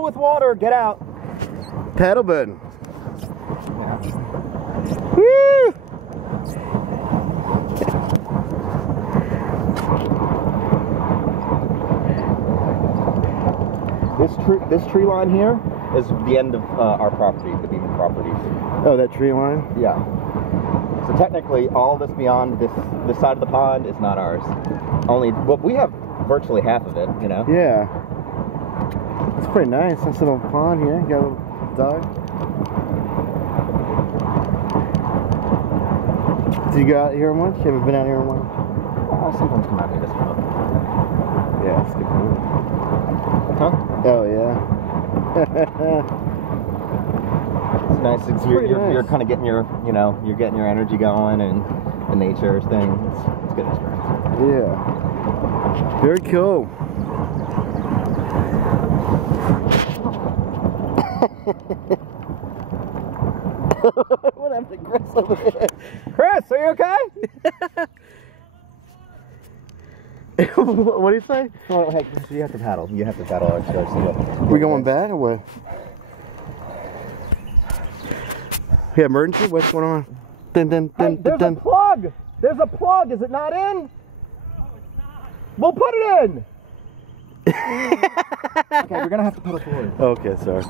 fill with water. Get out. Paddleboarding. Yeah. Woo! This tree line here is the end of our property, the Beeman properties. Oh, that tree line? Yeah. So technically, all this beyond this side of the pond is not ours. Well, we have virtually half of it, you know? Yeah. It's pretty nice. Nice little pond here. You got a little dog. Do you go out here once? You haven't been out here in a while? I'll sometimes come out here this month. Yeah, it's good food. Huh? Oh, yeah. It's nice. You're kind of getting your, you're getting your energy going and the nature thing. It's a good experience. Yeah. Very cool. What happened to Chris over there? Chris, are you okay? What do you say? Oh, hey, you have to paddle. You have to paddle extra. We going back or what? Yeah, emergency? What's going on? Dun, dun, dun, Hey, there's dun. a plug! There's a plug! Is it not in? No, it's not. We'll put it in! Okay, we're gonna have to put it forward. Okay, sorry.